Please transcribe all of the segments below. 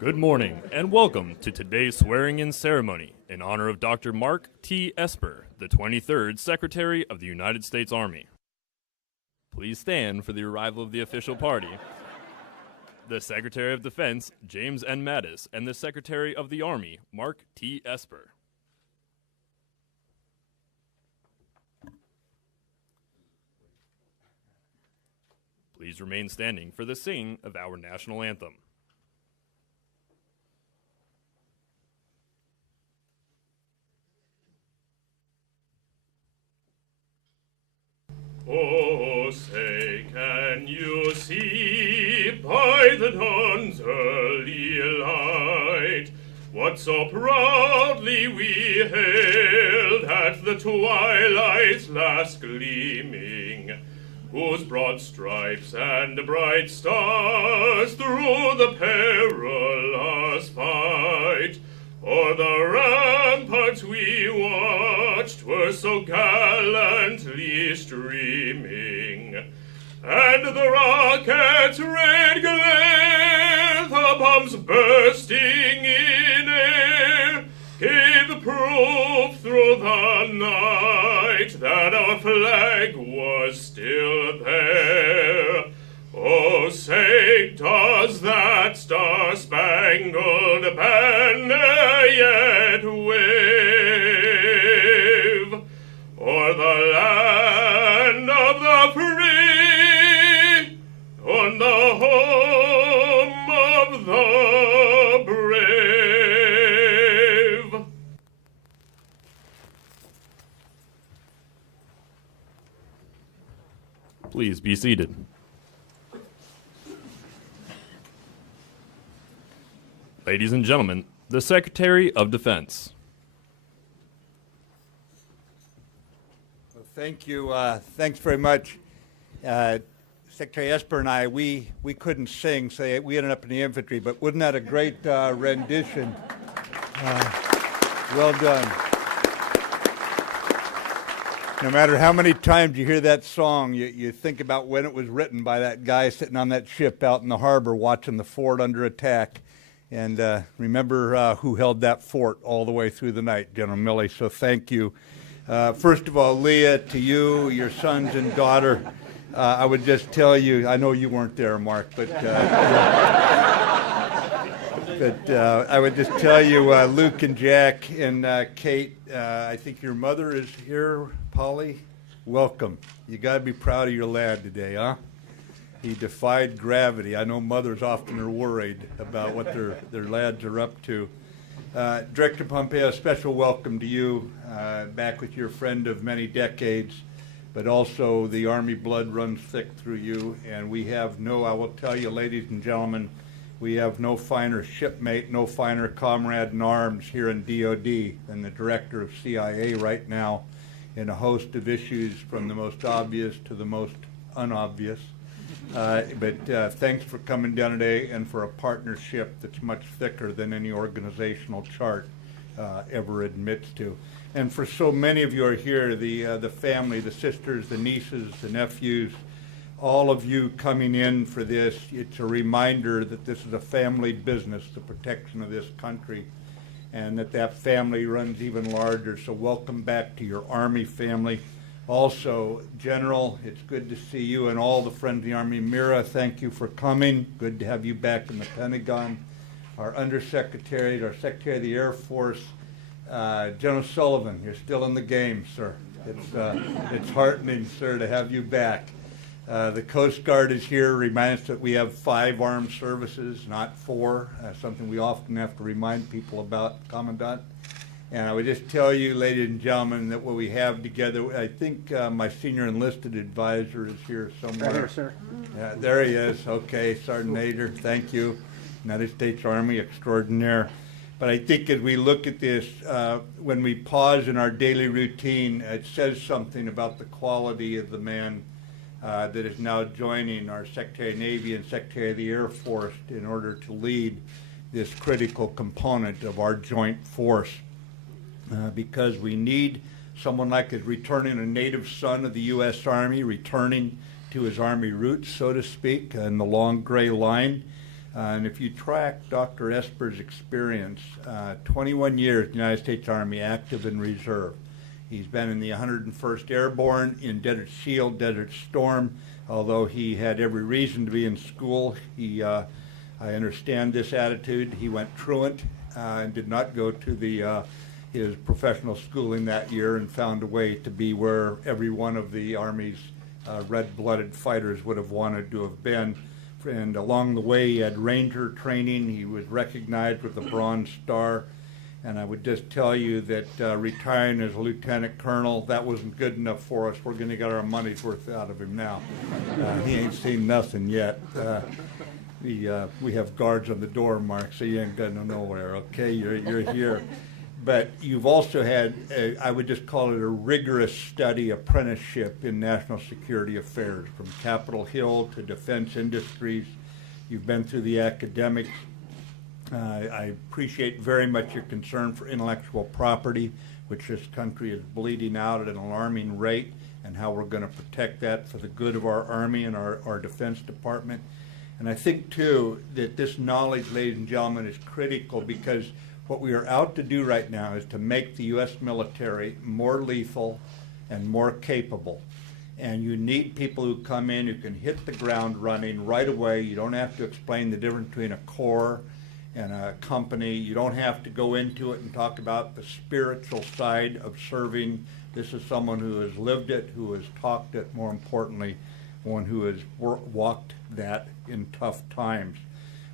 Good morning, and welcome to today's swearing-in ceremony in honor of Dr. Mark T. Esper, the 23rd Secretary of the United States Army. Please stand for the arrival of the official party. The Secretary of Defense, James N. Mattis, and the Secretary of the Army, Mark T. Esper. Please remain standing for the singing of our national anthem. Oh, say, can you see by the dawn's early light what so proudly we hailed at the twilight's last gleaming, whose broad stripes and bright stars through the perilous fight o'er the ramparts we watched were so gallantly streaming, and the rockets' red glare, the bombs bursting in air, gave proof through the night that our flag was still there. Oh, say, does that star-spangled banner yet wave o'er the land of the free, on the home of the brave? Please be seated. Ladies and gentlemen, the Secretary of Defense. Well, thank you. Thanks very much. Secretary Esper and I, we couldn't sing, so we ended up in the infantry, but wasn't that a great rendition? Well done. No matter how many times you hear that song, you think about when it was written by that guy sitting on that ship out in the harbor watching the fort under attack. And remember who held that fort all the way through the night, General Milley, so thank you. First of all, Leah, to you, your sons and daughter, I would just tell you, I know you weren't there, Mark, but I would just tell you, Luke and Jack and Kate, I think your mother is here, Polly. Welcome. You got to be proud of your lad today, huh? He defied gravity. I know mothers often are worried about what their lads are up to. Director Pompeo, special welcome to you, back with your friend of many decades, but also the Army blood runs thick through you, and we have I will tell you, ladies and gentlemen, we have no finer shipmate, no finer comrade in arms here in DOD than the Director of CIA right now in a host of issues from the most obvious to the most unobvious. But thanks for coming down today and for a partnership that's much thicker than any organizational chart ever admits to. And for so many of you are here, the family, the sisters, the nieces, the nephews, all of you coming in for this, it's a reminder that this is a family business, the protection of this country, and that family runs even larger. So welcome back to your Army family. Also, General, it's good to see you and all the friends of the Army. Mira, thank you for coming. Good to have you back in the Pentagon. Our Undersecretary, our Secretary of the Air Force, General Sullivan, you're still in the game, sir. It's heartening, sir, to have you back. The Coast Guard is here. Remind us that we have 5 armed services, not 4, something we often have to remind people about, Commandant. And I would just tell you, ladies and gentlemen, that what we have together, I think my senior enlisted advisor is here somewhere. Right here, sir. There he is. Okay, Sergeant Major, thank you. United States Army extraordinaire. But I think as we look at this, when we pause in our daily routine, it says something about the quality of the man that is now joining our Secretary of the Navy and Secretary of the Air Force in order to lead this critical component of our joint force. Because we need someone like is returning a native son of the U.S. Army, returning to his Army roots, so to speak, and the long gray line. And if you track Dr. Esper's experience, 21 years in the United States Army, active and reserve. He's been in the 101st Airborne, in Desert Shield, Desert Storm. Although he had every reason to be in school, I understand this attitude. He went truant and did not go to his professional schooling that year, and found a way to be where every one of the Army's red-blooded fighters would have wanted to have been. And along the way, he had Ranger training. He was recognized with the Bronze Star. And I would just tell you that retiring as a lieutenant colonel, that wasn't good enough for us. We're going to get our money's worth out of him now. He ain't seen nothing yet. We have guards on the door, Mark, so you ain't going nowhere, okay? You're here. But you've also had, I would just call it a rigorous study apprenticeship in national security affairs, from Capitol Hill to defense industries. You've been through the academics. I appreciate very much your concern for intellectual property, which this country is bleeding out at an alarming rate, and how we're going to protect that for the good of our Army and our Defense Department. And I think, too, that this knowledge, ladies and gentlemen, is critical, because what we are out to do right now is to make the U.S. military more lethal and more capable. And you need people who come in who can hit the ground running right away. You don't have to explain the difference between a corps and a company. You don't have to go into it and talk about the spiritual side of serving. This is someone who has lived it, who has talked it, more importantly, one who has walked that in tough times.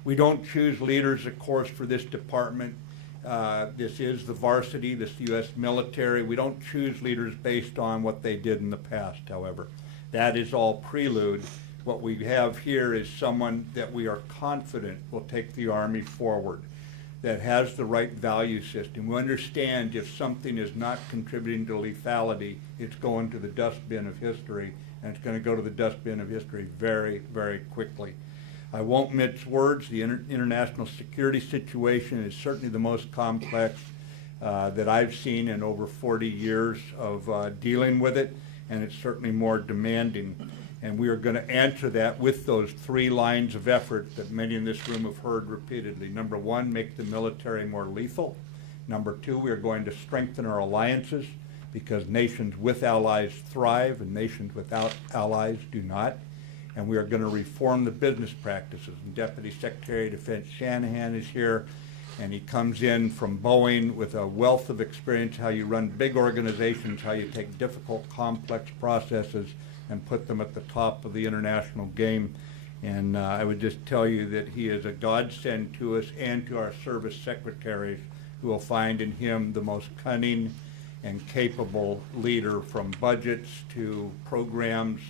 We don't choose leaders, of course, for this department. This is the varsity, this U.S. military. We don't choose leaders based on what they did in the past, however. That is all prelude. What we have here is someone that we are confident will take the Army forward, that has the right value system. We understand if something is not contributing to lethality, it's going to the dustbin of history, and it's going to go to the dustbin of history very, very quickly. I won't mince words. The international security situation is certainly the most complex that I've seen in over 40 years of dealing with it, and it's certainly more demanding. And we are going to answer that with those 3 lines of effort that many in this room have heard repeatedly. Number 1, make the military more lethal. Number 2, we are going to strengthen our alliances, because nations with allies thrive and nations without allies do not. And we are going to reform the business practices. And Deputy Secretary of Defense Shanahan is here, and he comes in from Boeing with a wealth of experience, how you run big organizations, how you take difficult, complex processes and put them at the top of the international game. And I would just tell you that he is a godsend to us and to our service secretaries, who will find in him the most cunning and capable leader, from budgets to programs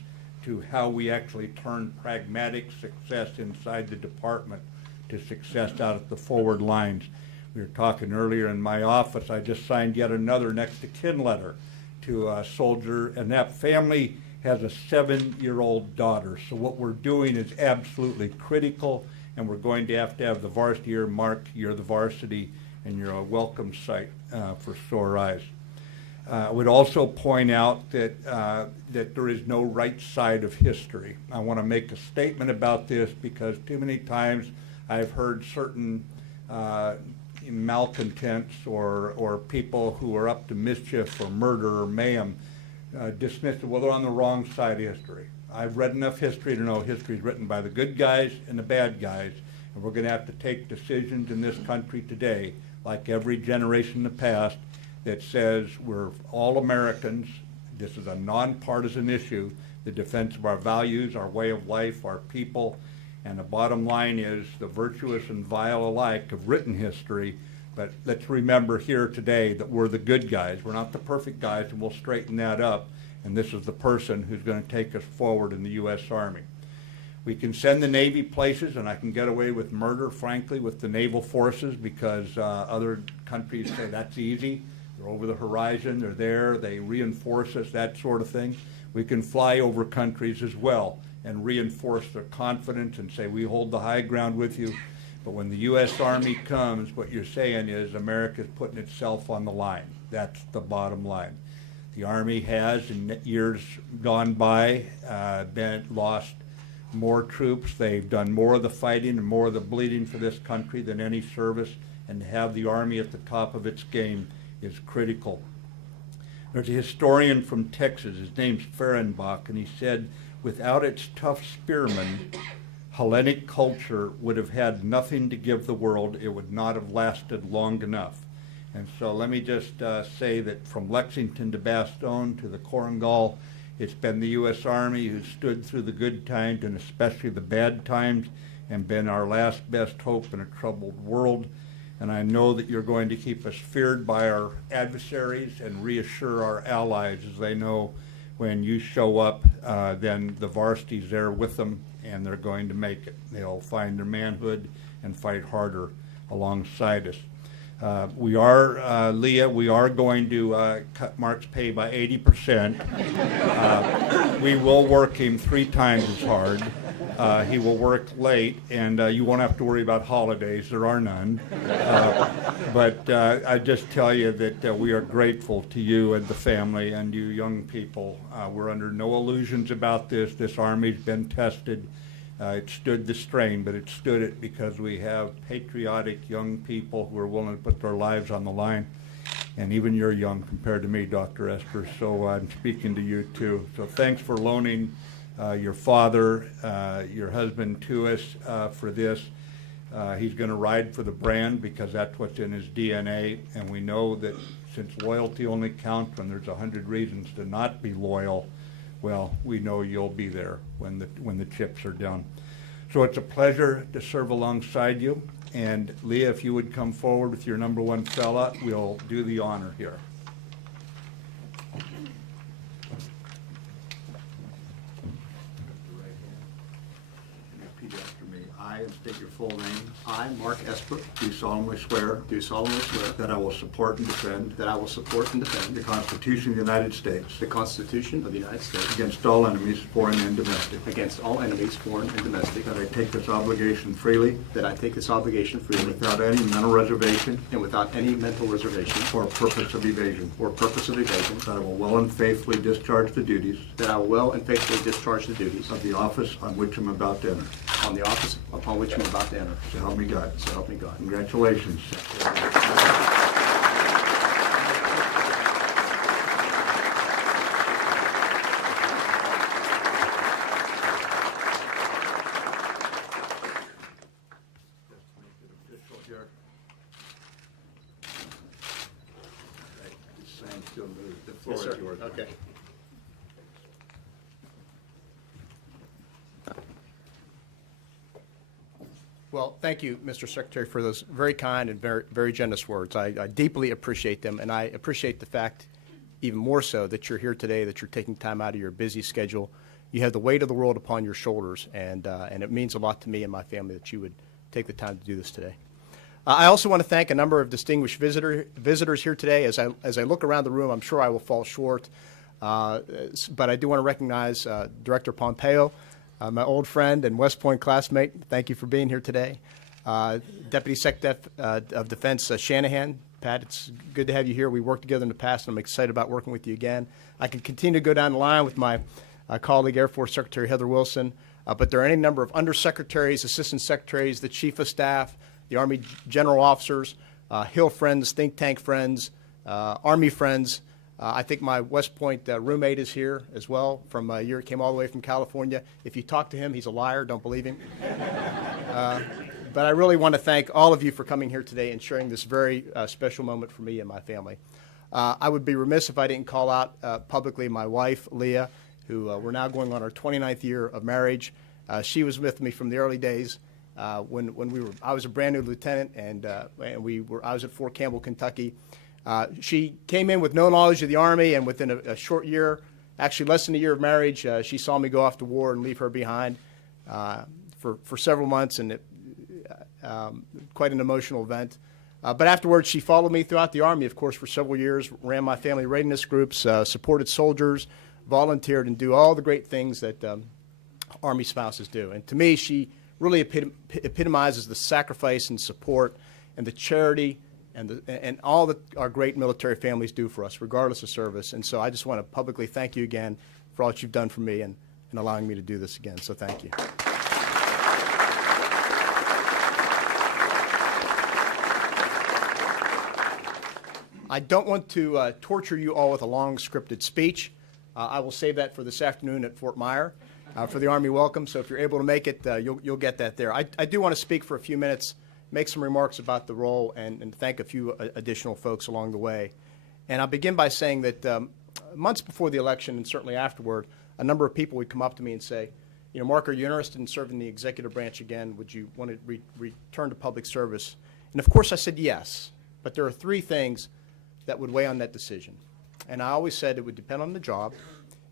to how we actually turn pragmatic success inside the department to success out at the forward lines. We were talking earlier in my office, I just signed yet another next of kin letter to a soldier, and that family has a 7-year-old daughter. So what we're doing is absolutely critical, and we're going to have the varsity here. Mark, you're the varsity, and you're a welcome sight for sore eyes. I would also point out that there is no right side of history. I want to make a statement about this, because too many times I've heard certain malcontents or people who are up to mischief or murder or mayhem dismiss it. Well, they're on the wrong side of history. I've read enough history to know history is written by the good guys and the bad guys, and we're going to have to take decisions in this country today, like every generation in the past, that says we're all Americans. This is a nonpartisan issue, the defense of our values, our way of life, our people, and the bottom line is the virtuous and vile alike have written history. But let's remember here today that we're the good guys. We're not the perfect guys, and we'll straighten that up. And this is the person who's going to take us forward in the U.S. Army. We can send the Navy places, and I can get away with murder, frankly, with the naval forces, because other countries say that's easy. They're over the horizon, they're there, they reinforce us, that sort of thing. We can fly over countries as well and reinforce their confidence and say, we hold the high ground with you. But when the U.S. Army comes, what you're saying is America's putting itself on the line. That's the bottom line. The Army has, in years gone by, lost more troops. They've done more of the fighting and more of the bleeding for this country than any service, and to have the Army at the top of its game is critical. There's a historian from Texas, his name's Fehrenbach, and he said, without its tough spearmen, Hellenic culture would have had nothing to give the world. It would not have lasted long enough. And so let me just say that from Lexington to Bastogne to the Korengal, it's been the U.S. Army who stood through the good times and especially the bad times and been our last best hope in a troubled world. And I know that you're going to keep us feared by our adversaries and reassure our allies, as they know when you show up, then the varsity's there with them and they're going to make it. They'll find their manhood and fight harder alongside us. We are, Leah, we are going to cut Mark's pay by 80%. We will work him 3 times as hard. He will work late, and you won't have to worry about holidays. There are none. But I just tell you that we are grateful to you and the family and you young people. We're under no illusions about this. This Army's been tested. It stood the strain, but it stood it because we have patriotic young people who are willing to put their lives on the line. And even you're young compared to me, Dr. Esper, so I'm speaking to you too. So thanks for loaning your father, your husband to us for this. He's going to ride for the brand because that's what's in his DNA, and we know that since loyalty only counts when there's 100 reasons to not be loyal, well, we know you'll be there when the chips are down. So it's a pleasure to serve alongside you. And Leah, if you would come forward with your number 1 fella, we'll do the honor here. Repeat after me. I, and state your full name. I, Mark Esper, Do solemnly swear do solemnly swear that I will support and defend that I will support and defend the Constitution of the United States the Constitution of the United States against all enemies, foreign and domestic. against all enemies, foreign and domestic, That I take this obligation freely that I take this obligation freely without any mental reservation and without any mental reservation or purpose of evasion. or purpose of evasion, That I will well and faithfully discharge the duties that I will well and faithfully discharge the duties of the office on which I'm about to enter. on the office upon which I'm about to enter. So help me God. So help me God. Congratulations. The floor Yes, sir. is yours. Okay. Well, thank you, Mr. Secretary, for those very kind and very, very generous words. I deeply appreciate them, and I appreciate the fact, even more so, that you're here today, that you're taking time out of your busy schedule. You have the weight of the world upon your shoulders, and it means a lot to me and my family that you would take the time to do this today. I also want to thank a number of distinguished visitors here today. As I look around the room, I'm sure I will fall short, but I do want to recognize Director Pompeo, my old friend and West Point classmate. Thank you for being here today. Deputy Secretary of Defense Shanahan. Pat, it's good to have you here. We worked together in the past, and I'm excited about working with you again. I can continue to go down the line with my colleague, Air Force Secretary Heather Wilson, but there are any number of undersecretaries, assistant secretaries, the Chief of Staff, the Army general officers, Hill friends, think tank friends, Army friends. I think my West Point roommate is here as well from a year, came all the way from California. If you talk to him, he's a liar, don't believe him. But I really want to thank all of you for coming here today and sharing this very special moment for me and my family. I would be remiss if I didn't call out publicly my wife, Leah, who we're now going on our 29th year of marriage. She was with me from the early days. When I was a brand new lieutenant, and I was at Fort Campbell, Kentucky. She came in with no knowledge of the Army, and within a short year, actually less than a year of marriage, she saw me go off to war and leave her behind for several months, and quite an emotional event. But afterwards, she followed me throughout the Army, of course, for several years, ran my family readiness groups, supported soldiers, volunteered, and do all the great things that Army spouses do. And to me, she really epitomizes the sacrifice and support and the charity and all that our great military families do for us, regardless of service. And so I just want to publicly thank you again for all that you've done for me and allowing me to do this again. So thank you. I don't want to torture you all with a long scripted speech. I will save that for this afternoon at Fort Myer for the Army Welcome. So if you're able to make it, you'll get that there. I do want to speak for a few minutes, make some remarks about the role, and thank a few additional folks along the way. And I'll begin by saying that months before the election and certainly afterward, a number of people would come up to me and say, you know, Mark, are you interested in serving the executive branch again? Would you want to return to public service? And of course I said yes, but there are three things that would weigh on that decision. And I always said it would depend on the job,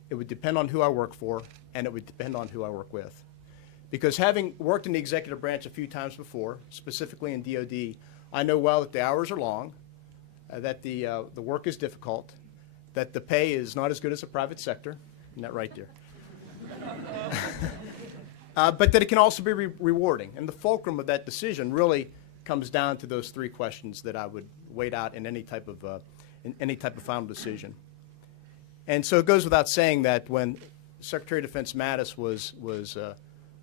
it would depend on who I work for, and it would depend on who I work with. Because having worked in the executive branch a few times before, specifically in DOD, I know well that the hours are long, that the work is difficult, that the pay is not as good as the private sector. Isn't that right, dear? But that it can also be rewarding. And the fulcrum of that decision really comes down to those three questions that I would weigh out in any type of final decision. And so it goes without saying that when Secretary of Defense Mattis was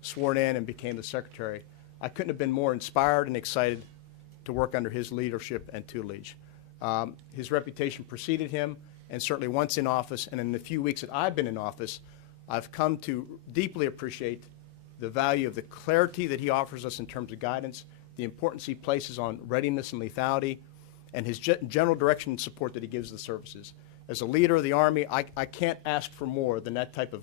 sworn in and became the Secretary, I couldn't have been more inspired and excited to work under his leadership and tutelage. His reputation preceded him, and certainly once in office, and in the few weeks that I've been in office, I've come to deeply appreciate the value of the clarity that he offers us in terms of guidance, the importance he places on readiness and lethality, and his general direction and support that he gives the services. As a leader of the Army, I can't ask for more than that type of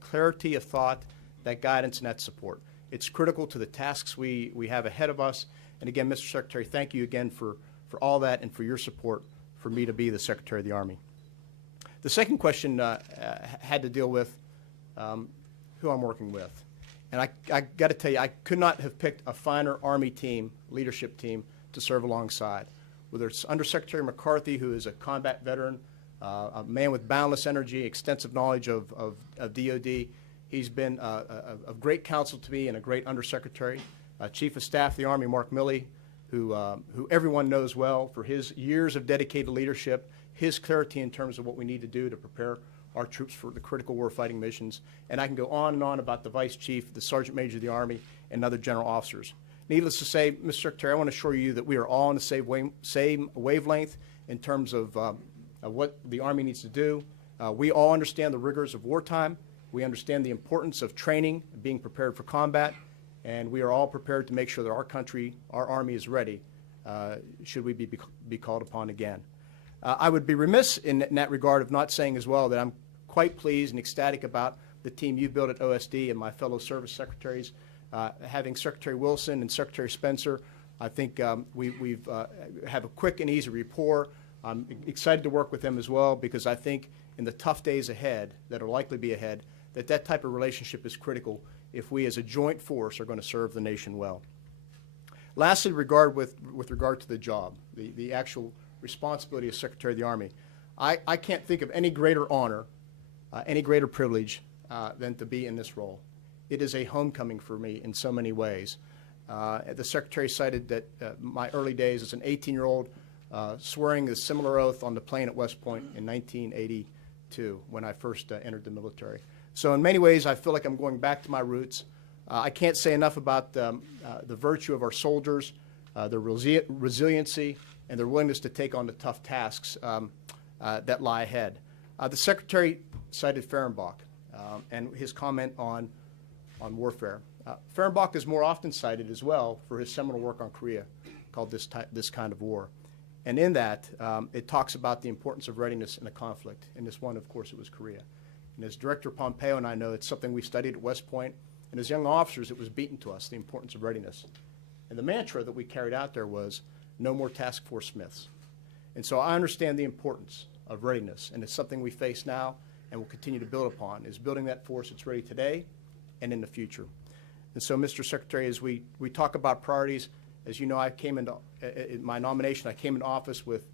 clarity of thought, that guidance, and that support. It's critical to the tasks we have ahead of us. And again, Mr. Secretary, thank you again for all that and for your support for me to be the Secretary of the Army. The second question had to deal with who I'm working with. And I got to tell you, I could not have picked a finer Army team, leadership team, to serve alongside. Whether it's Undersecretary McCarthy, who is a combat veteran, a man with boundless energy, extensive knowledge of DOD. He's been a great counsel to me and a great Undersecretary. Chief of Staff of the Army, Mark Milley, who everyone knows well for his years of dedicated leadership, his clarity in terms of what we need to do to prepare our troops for the critical warfighting missions. And I can go on and on about the Vice Chief, the Sergeant Major of the Army, and other general officers. Needless to say, Mr. Secretary, I want to assure you that we are all on the same wavelength in terms of what the Army needs to do. We all understand the rigors of wartime. We understand the importance of training, being prepared for combat, and we are all prepared to make sure that our country, our Army, is ready should we be called upon again. I would be remiss in that regard of not saying as well that I'm quite pleased and ecstatic about the team you've built at OSD and my fellow service secretaries. Having Secretary Wilson and Secretary Spencer, I think we have a quick and easy rapport. I'm excited to work with them as well because I think in the tough days ahead that will likely be ahead, that type of relationship is critical if we as a joint force are going to serve the nation well. Lastly, with regard to the job, the actual responsibility of Secretary of the Army, I can't think of any greater honor, any greater privilege than to be in this role. It is a homecoming for me in so many ways. The Secretary cited that my early days as an 18-year-old swearing a similar oath on the plane at West Point in 1982 when I first entered the military. So in many ways, I feel like I'm going back to my roots. I can't say enough about the virtue of our soldiers, their resiliency, and their willingness to take on the tough tasks that lie ahead. The Secretary cited Fehrenbach and his comment on warfare. Fehrenbach is more often cited as well for his seminal work on Korea called This Kind of War. And in that, it talks about the importance of readiness in a conflict. In this one, of course, it was Korea. And as Director Pompeo and I know, it's something we studied at West Point. And as young officers, it was beaten to us, the importance of readiness. And the mantra that we carried out there was, no more task force Smiths. And so I understand the importance of readiness. And it's something we face now and will continue to build upon, is building that force that's ready today and in the future. And so, Mr. Secretary, as we talk about priorities, as you know, I came into, in my nomination, I came into office with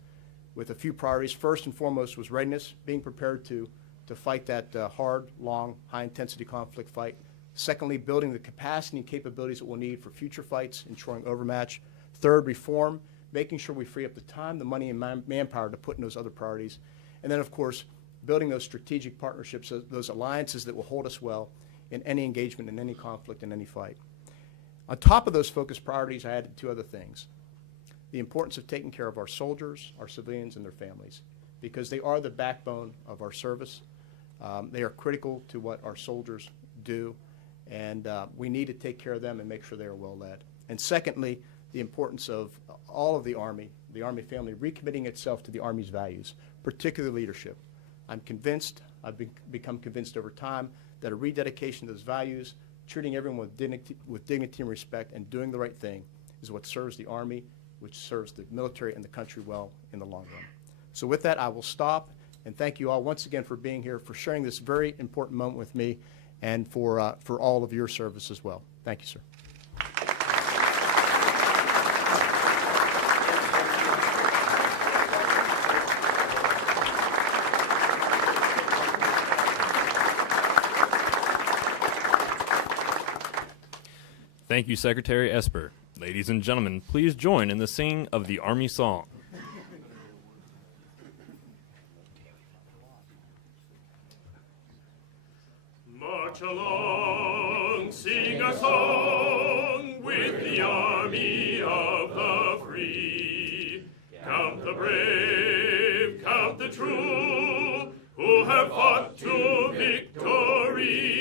a few priorities. First and foremost was readiness, being prepared to fight that hard, long, high-intensity conflict fight. Secondly, building the capacity and capabilities that we'll need for future fights, ensuring overmatch. Third, reform, making sure we free up the time, the money, and manpower to put in those other priorities. And then, of course, building those strategic partnerships, those alliances that will hold us well in any engagement, in any conflict, in any fight. On top of those focused priorities, I added two other things. the importance of taking care of our soldiers, our civilians, and their families, because they are the backbone of our service. They are critical to what our soldiers do, and we need to take care of them and make sure they are well led. And secondly, the importance of all of the Army family, recommitting itself to the Army's values, particularly leadership. I'm convinced, I've become convinced over time, that a rededication to those values, treating everyone with dignity and respect, and doing the right thing is what serves the Army, which serves the military and the country well in the long run. So with that, I will stop, and thank you all once again for being here, for sharing this very important moment with me, and for all of your service as well. Thank you, sir. Thank you, Secretary Esper. Ladies and gentlemen, please join in the singing of the Army Song. March along, sing a song with the army of the free. Count the brave, count the true, who have fought to victory.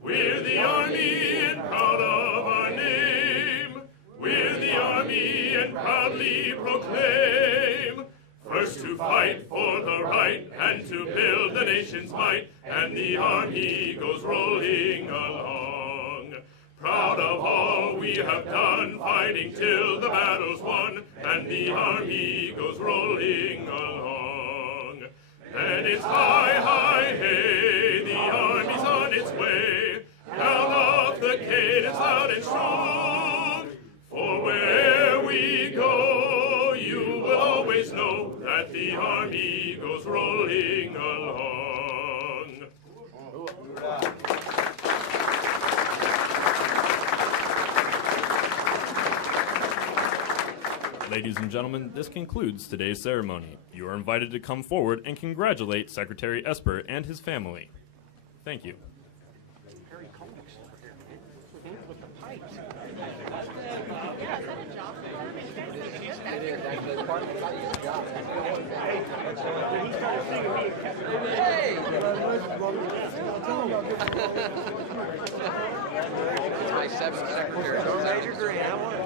We're the army and proud of our name. We're the army and proudly proclaim. First to fight for the right and to build the nation's might, and the army goes rolling along. Proud of all we have done, fighting till the battle's won, and the army goes rolling along. And it's hi, hi, hey, the army's on its way. Count off the cadence loud and strong. For where we go, you will always know that the army goes rolling along. Ladies and gentlemen, this concludes today's ceremony. You are invited to come forward and congratulate Secretary Esper and his family. Thank you. It's my seventh secretary.